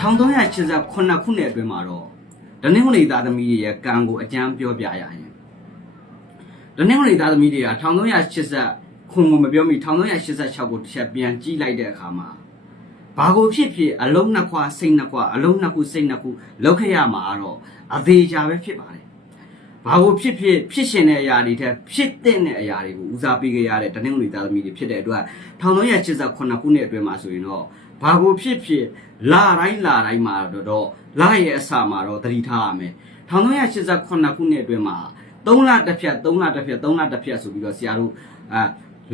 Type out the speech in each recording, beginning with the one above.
1388ခုနှစ်အတွင်းမှာတော့ဒနင်းဝင်သားသမီးတွေရဲ့ကံကိုအကြမ်းပြောပြရရင်ဒနင်းဝင်သားသမီးတွေက1380ခုကိုမပြောမိ1386ကိုတစ်ချက်ပြန်ကြည့်လိုက်တဲ့အခါမှာဘာကိုဖြစ်ဖြစ်အလုံးနှစ်ခွာစိတ်နှစ်ခွာအလုံးနှစ်ခုစိတ်နှစ်ခုလောက်ခဲ့ရမှာတော့အသေးချာပဲဖြစ်ပါတယ်ဘာကိုဖြစ်ဖြစ်ဖြစ်ရှင်တဲ့အရာတွေထက်ဖြစ်တဲ့အရာတွေကိုဦးစားပေးခဲ့ရတဲ့တနင်္ဂနွေသားသမီးတွေဖြစ်တဲ့အတွက်1389ခုနှစ်အတွင်းမှာဆိုရင်တော့ ဘာကိုဖြစ်ဖြစ်လာတိုင်းလာတိုင်းမှာတော့တော့လာရဲ့အစမှာတော့သတိထားရမယ်1389ခုနှစ်အတွင်းမှာ3လတစ်ဖြတ်3လတစ်ဖြတ်3လတစ်ဖြတ်ဆိုပြီးတော့ဆရာတို့အာ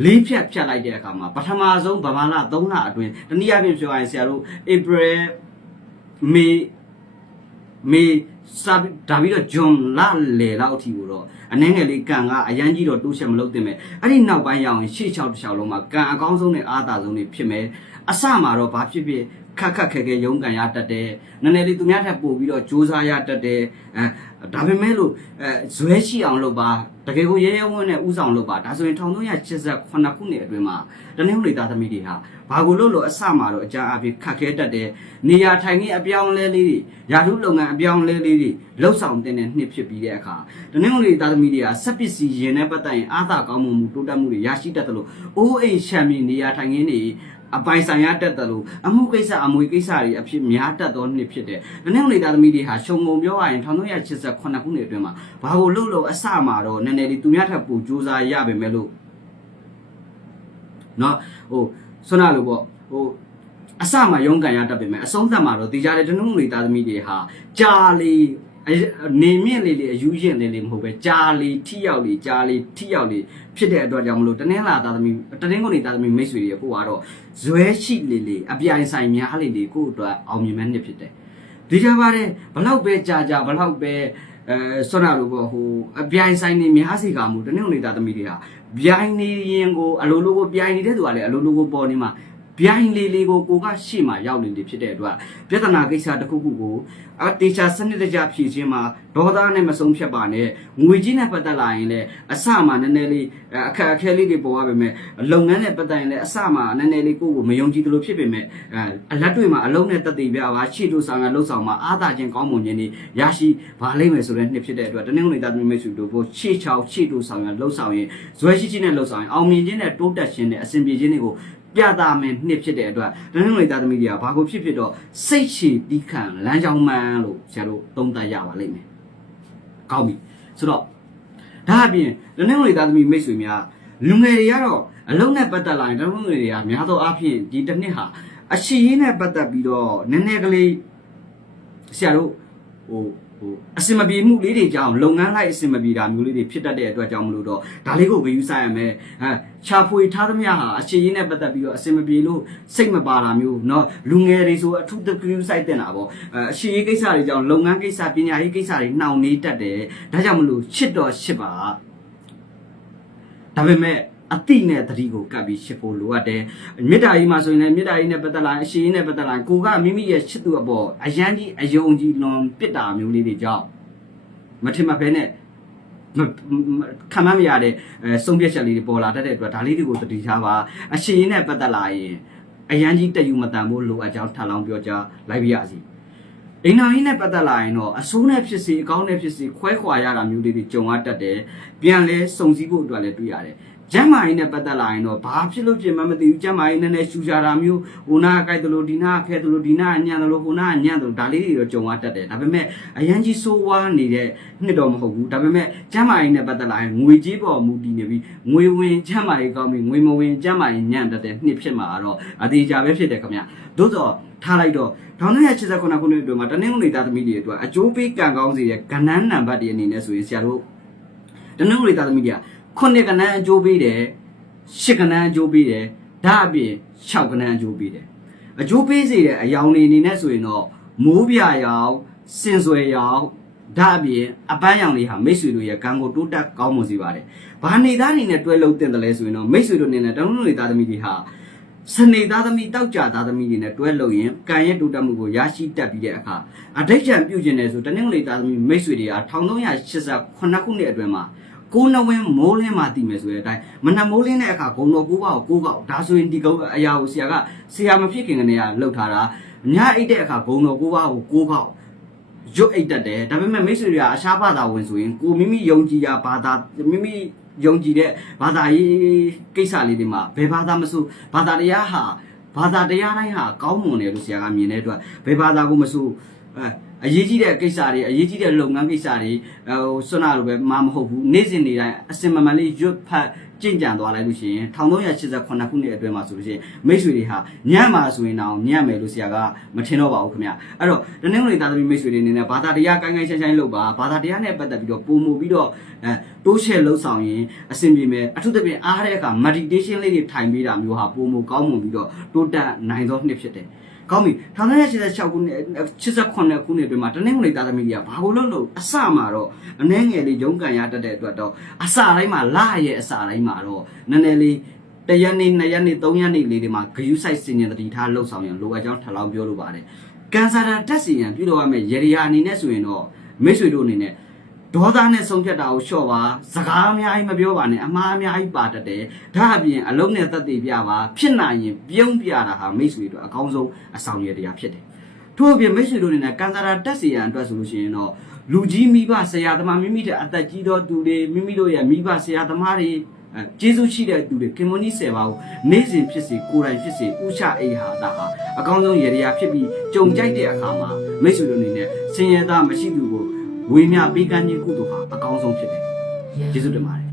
လေးဖြတ်ဖြတ်လိုက်တဲ့အခါမှာပထမဆုံးဗမာလ3လအတွင်းတနည်းအားဖြင့်ပြောရရင်ဆရာတို့ April May မေ စာဒါပြီးတော့ဂျွန်လာလေလောက်အထိကိုတော့အနှဲငယ်လေးကန်ကအရန်ကြီးတော့တိုးချက်မလုပ်သင့်ပဲအဲ့ဒီနောက်ပိုင်းရောက်ရင်ရှေ့ချောက်တစ်ချောက်လုံးမှာကန်အကောင်းဆုံးနဲ့အားသာဆုံးတွေဖြစ်မယ်အစမှာတော့ဘာဖြစ်ဖြစ် ခက်ခက်ခဲခဲရုန်းကန်ရတတ်တယ်နည်းနည်းလေးသူများထပ်ပို့ပြီးတော့စူးစမ်းရတတ်တယ်အဲဒါပေမဲ့လို့အဲဇွဲရှိအောင်လုပ်ပါတကယ်ကိုရဲရဲဝံ့နဲ့ဥဆောင်လုပ်ပါဒါဆိုရင်1388ခုနှစ်အတွင်းမှာတနင်္ဂနွေသားသမီးတွေဟာဘာကိုလို့လို့အစမှာတော့အကြအပြည့်ခက်ခဲတတ်တယ်နေရာထိုင်ခင်းအပြောင်းလဲလေးတွေယာထုလုပ်ငန်းအပြောင်းလဲလေးတွေလှုပ်ဆောင်တဲ့နှစ်ဖြစ်ပြီးတဲ့အခါတနင်္ဂနွေသားသမီးတွေကစက်ပစ္စည်းရင်နဲ့ပတ်သက်ရင်အားသာကောင်းမှုတိုးတက်မှုတွေရရှိတတ်တယ်လို့အိုးအိမ်ရှမ်းပြည်နေရာထိုင်ခင်းတွေ အပိုင်ဆိုင်ရတတ်တယ်လို့အမှုကိစ္စအမွေကိစ္စတွေအဖြစ်များတတ်သောနှစ်ဖြစ်တယ်။နည်းနည်းလေးသားသမီးတွေဟာရှုံငုံပြောရရင်1388ခုနှစ်အတွင်းမှာဘာကိုလို့လို့အစမှာတော့နည်းနည်းလေးသူများထပ်ပိုကြိုးစားရပါမယ်လို့နော်ဟိုဆွမ်းနာလို့ပေါ့ဟိုအစမှာရုန်းကန်ရတတ်ပေမဲ့အဆုံးသတ်မှာတော့ဒီကြားတဲ့တနုံလေးသားသမီးတွေဟာကြာလီ နေမြင့်လေးလေးအယူရင်လေးလေးမဟုတ်ပဲကြာလီထိရောက်လီကြာလီထိရောက်လီဖြစ်တဲ့အတွက်ကြောင့်မလို့တနင်္လာသားသမီးတနင်္ဂနွေသားသမီးမိတ်ဆွေတွေကိုကတော့ဇွဲရှိလေးလေးအပြိုင်ဆိုင်များလေးလေးကိုအတွက်အောင်မြင်မဲ့နှစ်ဖြစ်တယ်ဒီကြပါတဲ့ဘလောက်ပဲကြာကြာဘလောက်ပဲအဲဆွမ်းနာလို့ပေါ့ဟိုအပြိုင်ဆိုင်နေများစီကမှုတနင်္ဂနွေသားသမီးတွေဟာပြိုင်နေရင်ကိုအလိုလိုကိုပြိုင်နေတဲ့သူကလည်းအလိုလိုကိုပေါ်နေမှာ ပြိုင်လေးလေးကိုကိုကရှေ့မှာရောက်နေတယ်ဖြစ်တဲ့အတွက်ပြဿနာကိစ္စတစ်ခုခုကိုအတေချာစနစ်တကျဖြေရှင်းမှာဒေါသနဲ့မဆုံးဖြတ်ပါနဲ့ငွေကြီးနဲ့ပတ်သက်လာရင်လည်းအစမှနည်းနည်းလေးအခက်အခဲလေးတွေပေါ်ရပါမယ်လုပ်ငန်းနဲ့ပတ်သက်ရင်လည်းအစမှနည်းနည်းလေးကိုယ့်ကိုမယုံကြည်သလိုဖြစ်ပေမဲ့အလက်တွေ့မှာအလုံးနဲ့တက်တည်ပြပါရှေ့တို့ဆောင်ရလှုပ်ဆောင်မှာအားသာခြင်းကောင်းမွန်ခြင်းတွေရရှိပါလိမ့်မယ်ဆိုတဲ့နှစ်ဖြစ်တဲ့အတွက်တနင်္ဂနွေသားသမီးမိတ်ဆွေတို့ကိုရှေ့ချောက်ရှေ့တို့ဆောင်ရလှုပ်ဆောင်ရင်ဇွဲရှိရှိနဲ့လှုပ်ဆောင်ရင်အောင်မြင်ခြင်းနဲ့တိုးတက်ခြင်းနဲ့အစဉ်ပြေခြင်းတွေကို ပြတာမယ်နှစ်ဖြစ်တဲ့အတွက်တနင်္ဂနွေသားသမီးတွေကဘာကိုဖြစ်ဖြစ်တော့စိတ်ရှည်တီးခံလမ်းကြောင်းမှန်လို့ဆရာတို့သုံးသပ်ရပါလိမ့်မယ်။ကောင်းပြီ။ဆိုတော့ဒါအပြင်တနင်္ဂနွေသားသမီးမိတ်ဆွေများလူငယ်တွေကတော့အလုံးနဲ့ပတ်သက်လာရင်တနင်္ဂနွေတွေကများသောအားဖြင့်ဒီတစ်နှစ်ဟာအရှိရင်းနဲ့ပတ်သက်ပြီးတော့နည်းနည်းကလေးဆရာတို့ဟို ဟိုအစင်မပြေမှုလေးတွေကြောင့်လုပ်ငန်းလိုက်အစင်မပြေတာမျိုးလေးတွေဖြစ်တတ်တဲ့အတွက်ကြောင့်မလို့တော့ဒါလေးကိုဂရုစိုက်ရမယ်အဲချာဖွေထားသမျှဟာအရှိရင်းနဲ့ပတ်သက်ပြီးတော့အစင်မပြေလို့စိတ်မပါတာမျိုးเนาะလူငယ်တွေဆိုအထူးတဂရုစိုက်တင်တာပေါ့အဲအရှိရင်းကိစ္စတွေကြောင့်လုပ်ငန်းကိစ္စပညာရေးကိစ္စတွေနှောင့်နှေးတတ်တယ်ဒါကြောင့်မလို့ချစ်တော့ချစ်ပါဒါပေမဲ့ အတိနဲ့တတိကိုကပ်ပြီးရှစ်ဖို့လိုအပ်တယ်မေတ္တာကြီးမှာဆိုရင်လည်းမေတ္တာကြီးနဲ့ပတ်သက်လာရင်အရှိကြီးနဲ့ပတ်သက်လာရင်ကိုကမိမိရဲ့ချစ်သူအပေါ်အယမ်းကြီးအယုံကြည်လွန်ပစ်တာမျိုးလေးတွေကြောင့်မထင်မှတ်ဘဲနဲ့ခံမမရတဲ့အဲဆုံးဖြတ်ချက်လေးတွေပေါ်လာတတ်တဲ့အတွက်ဒါလေးတွေကိုတတိထားပါအရှိကြီးနဲ့ပတ်သက်လာရင်အယမ်းကြီးတယူမတန်ဖို့လိုအပ်ကြောင်းထပ်လောင်းပြောကြားလိုက်ပါရစီအိမ်နာကြီးနဲ့ပတ်သက်လာရင်တော့အဆိုးနဲ့ဖြစ်စီအကောင်းနဲ့ဖြစ်စီခွဲခွာရတာမျိုးလေးတွေကြုံရတတ်တယ်ပြန်လဲစုံစည်းဖို့အတွက်လည်းတွေ့ရတယ် ကျမ်းမာရေးနဲ့ပတ်သက်လာရင်တော့ဘာဖြစ်လို့ပြင်မှမသိဘူးကျမ်းမာရေးနဲ့နဲ့ရှူရှာတာမျိုးဟိုနာကကြိုက်တယ်လို့ဒီနာကခဲတယ်လို့ဒီနာကညံတယ်လို့ဟိုနာကညံတယ်လို့ဒါလေးတွေတော့ကြုံရတတ်တယ်ဒါပေမဲ့အရန်ကြီးဆိုးဝါးနေတဲ့နှစ်တော့မဟုတ်ဘူးဒါပေမဲ့ကျမ်းမာရေးနဲ့ပတ်သက်လာရင်ငွေကြေးပေါ်မူတည်နေပြီးငွေဝင်ကျမ်းမာရေးကောင်းပြီးငွေမဝင်ကျမ်းမာရေးညံ့တတ်တဲ့နှစ်ဖြစ်မှာတော့အသေးချာပဲဖြစ်တယ်ခင်ဗျသို့တော့ထားလိုက်တော့1989ခုနှစ်အတွင်းမှာတနင်္ဂနွေသားသမီးတွေအတွက်အကျိုးပေးကံကောင်းစေတဲ့ကဏ္ဍနံပါတ်တွေအနေနဲ့ဆိုရင်ဆရာတို့တနင်္ဂနွေသားသမီးတွေက ခုနှစ်ကဏ္ဍအကျိုးပေးတယ်ရှစ်ကဏ္ဍအကျိုးပေးတယ်ဒါအပြင်၆ကဏ္ဍအကျိုးပေးတယ်အကျိုးပေးစေတဲ့အယောင်တွေအနေနဲ့ဆိုရင်တော့မိုးပြရောင်စင်ဆွယ်ရောင်ဒါအပြင်အပန်းရောင်တွေဟာမိတ်ဆွေတို့ရဲ့ကံကိုတိုးတက်ကောင်းမွန်စေပါတယ်။ဘာနေသားအနေနဲ့တွဲလုံးတင်တယ်လဲဆိုရင်တော့မိတ်ဆွေတို့အနေနဲ့တလုံးလုံးနေသားသမီးတွေဟာစနေသားသမီးတောက်ကြသားသမီးတွေနဲ့တွဲလုံရင်ကံရဲ့တိုးတက်မှုကိုရရှိတတ်ပြီးတဲ့အခါအဋိဋ္ဌံပြုကျင်တယ်ဆိုတနင်္ဂနွေသားသမီးမိတ်ဆွေတွေက1389ခုနှစ်အတွင်းမှာ ကိုနဝင်းမိုးလင်းမှတည်မယ်ဆိုတဲ့အတိုင်းမနှမိုးလင်းတဲ့အခါဂုံတော်ကိုးပါကိုကိုးကောက်ဒါဆိုရင်ဒီကောက်အရာကိုဆရာကဆရာမဖြစ်ခင်ကနေကလှုပ်ထားတာညအိတ်တဲ့အခါဂုံတော်ကိုးပါးကိုကိုးပေါက်ရွတ်အိတ်တတ်တယ်ဒါပေမဲ့မိတ်ဆွေတွေကအရှားဘာသာဝင်ဆိုရင်ကိုမိမိယုံကြည်ရာဘာသာမိမိယုံကြည်တဲ့ဘာသာရေးကိစ္စလေးတွေမှာဘယ်ဘာသာမဆိုဘာသာတရားဟာဘာသာတရားတိုင်းဟာကောင်းမွန်တယ်လို့ဆရာကမြင်တဲ့အတွက်ဘယ်ဘာသာကိုမဆို အဲအရေးကြီးတဲ့ကိစ္စတွေအရေးကြီးတဲ့လုပ်ငန်းကိစ္စတွေဟိုစွနာလိုပဲမမဟုတ်ဘူးနေ့စဉ်နေ့တိုင်းအစင်မမှန်လေးရွတ်ဖတ်ကြင်ကြံသွားလိုက်လို့ရှိရင်1388ခုနှစ်အတွင်းမှာဆိုလို့ရှိရင်မိတ်ဆွေတွေဟာညံ့မှာဆိုရင်တော့ညံ့မယ်လို့ဆရာကမထင်တော့ပါဘူးခင်ဗျအဲ့တော့တနင်္ဂနွေသားသမီးမိတ်ဆွေတွေအနေနဲ့ဘာသာတရားကိုင်းကိုင်းချိုင်းချိုင်းလုပ်ပါဘာသာတရားနဲ့ပတ်သက်ပြီးတော့ပုံမှုပြီးတော့အဲတိုးချဲ့လှုပ်ဆောင်ရင်အဆင်ပြေမယ်အထူးသဖြင့်အားတဲ့အခါ meditation လေးတွေထိုင်ပေးတာမျိုးဟာပုံမှုကောင်းမွန်ပြီးတော့တိုးတက်နိုင်သောနှစ်ဖြစ်တယ် ကောင်းပြီ1986ခုနှစ်89ခုနှစ်အတွင်းမှာတနင်္ဂနွေသားသမီးတွေကဘာလို့လို့လို့အစမှာတော့အနှဲငယ်လေးရုန်းကန်ရတတ်တဲ့အတွက်တော့အစတိုင်းမှာလာရဲ့အစတိုင်းမှာတော့နည်းနည်းလေးတရက်နေ့နှစ်ရက်နေ့သုံးရက်နေ့လေးတွေမှာဂယုစိုက်စင်ရင်တတိထားလှုပ်ဆောင်ရင်လိုအပ်ကြောင်းထပ်လောင်းပြောလိုပါတယ်ကန်ဆာတာတက်စီရင်ပြုလုပ်ရမယ့်ရေရီယာအနေနဲ့ဆိုရင်တော့မိတ်ဆွေတို့အနေနဲ့ ဒေါသနဲ့ဆုံးဖြတ်တာကိုလျှော့ပါစကားအများကြီးမပြောပါနဲ့အမှားအများကြီးပါတတ်တယ်ဒါအပြင်အလုံးနဲ့သက်သေပြပါဖြစ်နိုင်ရင်ပြုံးပြတာဟာမိတ်ဆွေတို့အကောင်းဆုံးအဆောင်ရတရားဖြစ်တယ်ထို့အပြင်မိတ်ဆွေတို့အနေနဲ့ကန်ဆာတာတက်စီရန်အတွက်ဆိုလို့ရှိရင်တော့လူကြီးမိဘဆရာသမားမိမိတဲ့အသက်ကြီးသောသူတွေမိမိတို့ရဲ့မိဘဆရာသမားတွေအဲကျေးဇူးရှိတဲ့သူတွေခင်မွန်နီဆယ်ပါကိုနေ့စဉ်ဖြစ်စေကိုယ်တိုင်ဖြစ်စေဥချအိဟာတာဟာအကောင်းဆုံးရေရာဖြစ်ပြီးကြုံကြိုက်တဲ့အခါမှာမိတ်ဆွေတို့အနေနဲ့ဆင်းရဲသားမရှိသူကို ဝေမျှပေးကမ်းခြင်းကုသိုလ်ဟာအကောင်းဆုံးဖြစ်တယ်ကျေးဇူးတင်ပါတယ်